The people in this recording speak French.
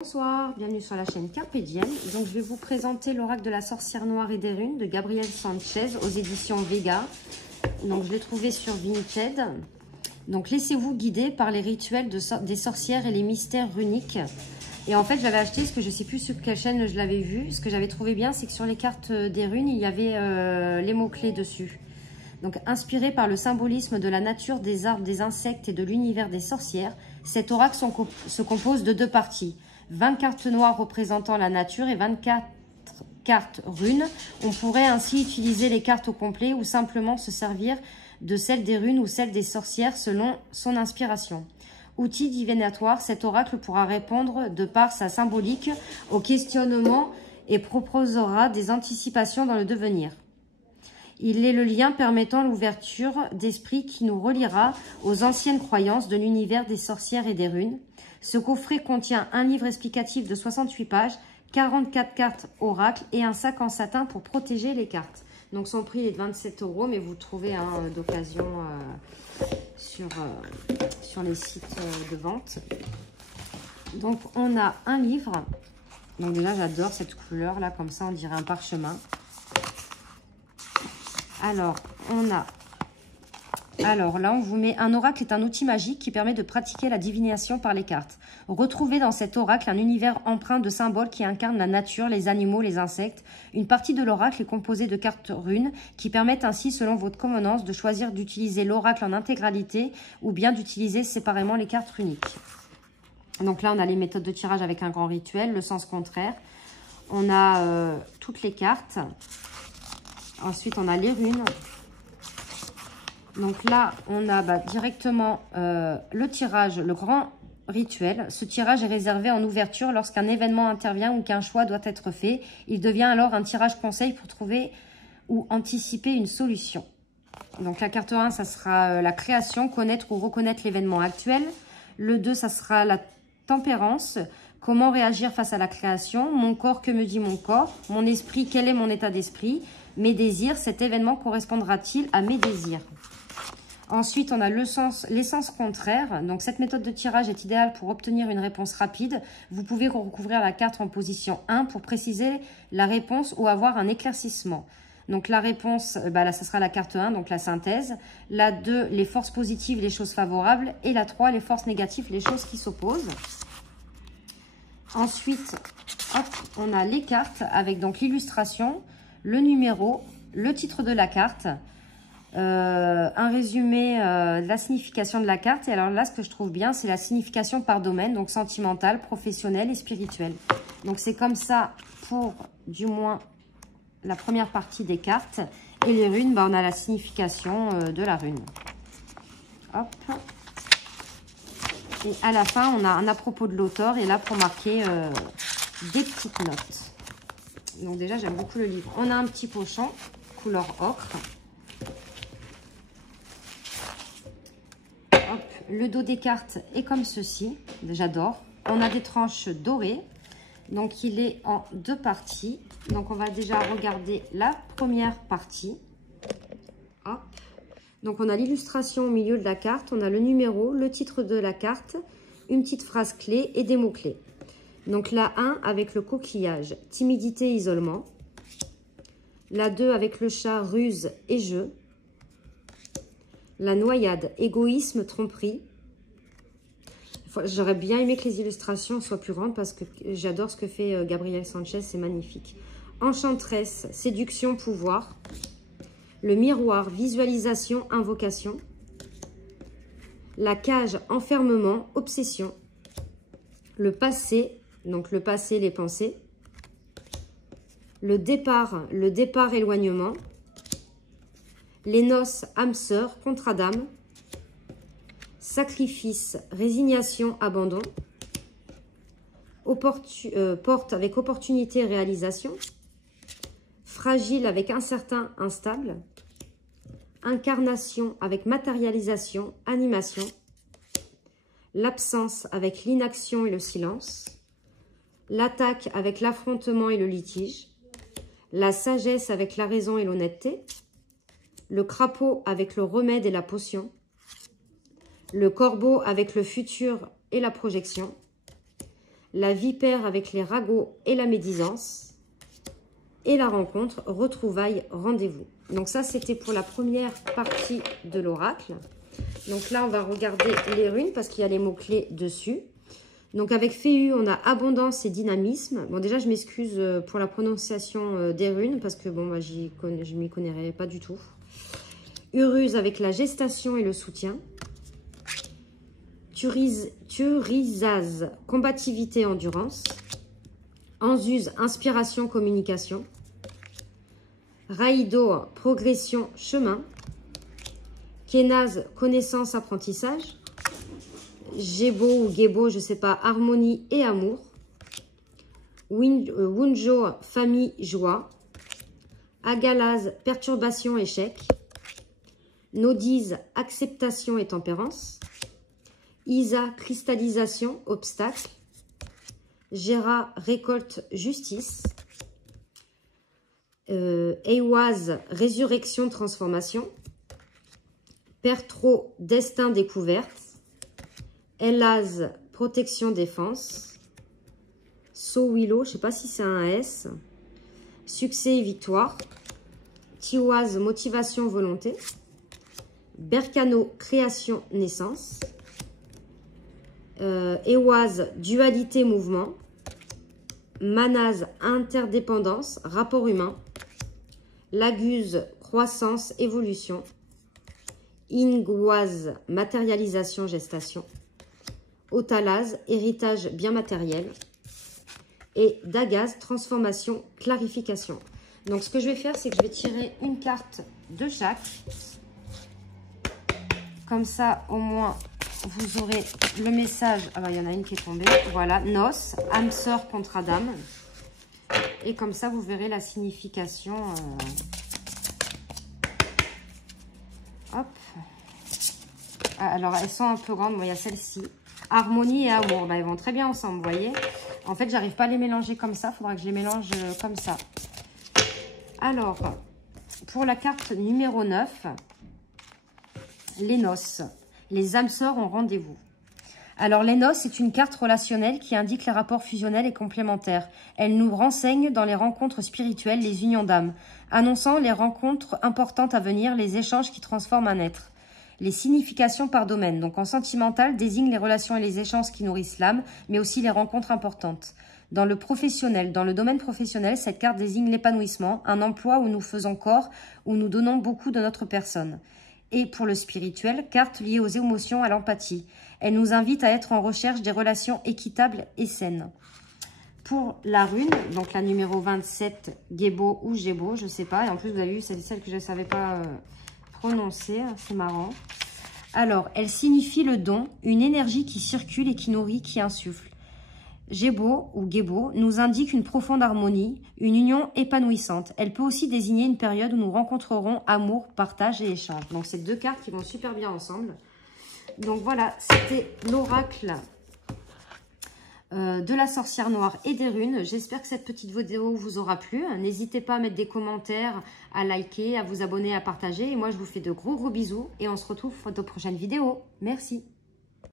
Bonsoir, bienvenue sur la chaîne Carpe Diem. Donc je vais vous présenter l'oracle de la sorcière noire et des runes de Gabriel Sanchez aux éditions Vega. Donc je l'ai trouvé sur Vinted. Donc laissez-vous guider par les rituels des sorcières et les mystères runiques. Et en fait j'avais acheté, parce que je ne sais plus sur quelle chaîne je l'avais vu. Ce que j'avais trouvé bien, c'est que sur les cartes des runes, il y avait les mots-clés dessus. Donc inspiré par le symbolisme de la nature, des arbres, des insectes et de l'univers des sorcières, cet oracle se compose de deux parties. 20 cartes noires représentant la nature et 24 cartes runes. On pourrait ainsi utiliser les cartes au complet ou simplement se servir de celles des runes ou celles des sorcières selon son inspiration. Outil divinatoire, cet oracle pourra répondre de par sa symbolique aux questionnements et proposera des anticipations dans le devenir. Il est le lien permettant l'ouverture d'esprit qui nous reliera aux anciennes croyances de l'univers des sorcières et des runes. Ce coffret contient un livre explicatif de 68 pages, 44 cartes oracle et un sac en satin pour protéger les cartes. Donc son prix est de 27 €, mais vous le trouvez d'occasion sur les sites de vente. Donc on a un livre. Donc déjà j'adore cette couleur là, comme ça on dirait un parchemin. Alors là, on vous met un oracle est un outil magique qui permet de pratiquer la divination par les cartes. Retrouvez dans cet oracle un univers empreint de symboles qui incarnent la nature, les animaux, les insectes. Une partie de l'oracle est composée de cartes runes qui permettent ainsi, selon votre convenance, de choisir d'utiliser l'oracle en intégralité ou bien d'utiliser séparément les cartes runiques. Donc là, on a les méthodes de tirage avec un grand rituel, le sens contraire. On a toutes les cartes. Ensuite, on a les runes. Donc là, on a directement le tirage, le grand rituel. Ce tirage est réservé en ouverture lorsqu'un événement intervient ou qu'un choix doit être fait. Il devient alors un tirage conseil pour trouver ou anticiper une solution. Donc la carte 1, ça sera la création, connaître ou reconnaître l'événement actuel. Le 2, ça sera la tempérance. Comment réagir face à la création? Mon corps, que me dit mon corps? Mon esprit, quel est mon état d'esprit? Mes désirs, cet événement correspondra-t-il à mes désirs? Ensuite, on a l'essence contraire. Donc, cette méthode de tirage est idéale pour obtenir une réponse rapide. Vous pouvez recouvrir la carte en position 1 pour préciser la réponse ou avoir un éclaircissement. Donc, la réponse, là, ça sera la carte 1, donc la synthèse. La 2, les forces positives, les choses favorables. Et la 3, les forces négatives, les choses qui s'opposent. Ensuite, hop, on a les cartes avec donc l'illustration, le numéro, le titre de la carte, un résumé de la signification de la carte. Et alors là, ce que je trouve bien, c'est la signification par domaine, donc sentimental, professionnel et spirituel. Donc c'est comme ça pour du moins la première partie des cartes. Et les runes, on a la signification de la rune. Hop. Et à la fin, on a un à propos de l'auteur et là pour marquer des petites notes. Donc déjà, j'aime beaucoup le livre. On a un petit pochon, couleur ocre. Hop, le dos des cartes est comme ceci. J'adore. On a des tranches dorées. Donc il est en deux parties. Donc on va déjà regarder la première partie. Hop. Donc, on a l'illustration au milieu de la carte, on a le numéro, le titre de la carte, une petite phrase clé et des mots-clés. Donc, la 1 avec le coquillage, timidité, isolement. La 2 avec le chat, ruse et jeu. La noyade, égoïsme, tromperie. J'aurais bien aimé que les illustrations soient plus grandes parce que j'adore ce que fait Gabriel Sanchez, c'est magnifique. Enchanteresse, séduction, pouvoir. Le miroir, visualisation, invocation. La cage, enfermement, obsession. Le passé, donc le passé, les pensées. Le départ, éloignement. Les noces, âme sœur, contrat d'âme. Sacrifice, résignation, abandon. Porte avec opportunité, réalisation. Fragile avec incertain, instable. Incarnation avec matérialisation, animation. L'absence avec l'inaction et le silence. L'attaque avec l'affrontement et le litige. La sagesse avec la raison et l'honnêteté. Le crapaud avec le remède et la potion. Le corbeau avec le futur et la projection. la vipère avec les ragots et la médisance. Et la rencontre, retrouvailles, rendez-vous. Donc ça, c'était pour la première partie de l'oracle. Donc là, on va regarder les runes parce qu'il y a les mots-clés dessus. Donc avec Féu, on a abondance et dynamisme. Bon, déjà, je m'excuse pour la prononciation des runes parce que bon, bah, je m'y connais pas du tout. Uruz avec la gestation et le soutien. Turizaz, combativité, endurance. Anzuz, inspiration, communication. Raïdo, progression, chemin. Kenaz, connaissance, apprentissage. Gébo ou Gébo, je ne sais pas, harmonie et amour. Wunjo, famille, joie. Agalaz, perturbation, échec. Nodiz, acceptation et tempérance. Isa, cristallisation, obstacle. Gera, récolte, justice. Eiwaz, résurrection, transformation. Pertro, destin, découverte. Elaz, protection, défense. Sowilo, je ne sais pas si c'est un S. Succès et victoire. Tiwaz, motivation, volonté. Berkano, création, naissance. Ewaz, dualité, mouvement. Manaz, interdépendance, rapport humain. Laguz, croissance, évolution. Ingwaz, matérialisation, gestation. Otalaz, héritage bien matériel. Et Dagaz, transformation, clarification. Donc ce que je vais faire, c'est que je vais tirer une carte de chaque. Comme ça, au moins, vous aurez le message. Ah bah, il y en a une qui est tombée. Voilà, Nos, âme sœur contre Adam. Et comme ça, vous verrez la signification. Hop. Alors, elles sont un peu grandes. Bon, il y a celle-ci. Harmonie et amour. Bah, elles vont très bien ensemble, vous voyez. En fait, j'arrive pas à les mélanger comme ça. Il faudra que je les mélange comme ça. Alors, pour la carte numéro 9, les noces. Les âmes sœurs ont rendez-vous. Alors, les noces, c'est une carte relationnelle qui indique les rapports fusionnels et complémentaires. Elle nous renseigne dans les rencontres spirituelles, les unions d'âmes, annonçant les rencontres importantes à venir, les échanges qui transforment un être. Les significations par domaine, donc en sentimental, désigne les relations et les échanges qui nourrissent l'âme, mais aussi les rencontres importantes. Dans le professionnel, dans le domaine professionnel, cette carte désigne l'épanouissement, un emploi où nous faisons corps, où nous donnons beaucoup de notre personne. Et pour le spirituel, carte liée aux émotions, à l'empathie. Elle nous invite à être en recherche des relations équitables et saines. Pour la rune, donc la numéro 27, Gébo ou Gébo, je ne sais pas. Et en plus, vous avez vu, c'est celle que je ne savais pas prononcer. C'est marrant. Alors, elle signifie le don, une énergie qui circule et qui nourrit, qui insuffle. Gébo ou Gébo nous indique une profonde harmonie, une union épanouissante. Elle peut aussi désigner une période où nous rencontrerons amour, partage et échange. Donc, c'est deux cartes qui vont super bien ensemble. Donc, voilà, c'était l'oracle de la sorcière noire et des runes. J'espère que cette petite vidéo vous aura plu. N'hésitez pas à mettre des commentaires, à liker, à vous abonner, à partager. Et moi, je vous fais de gros bisous et on se retrouve pour de prochaines vidéos. Merci.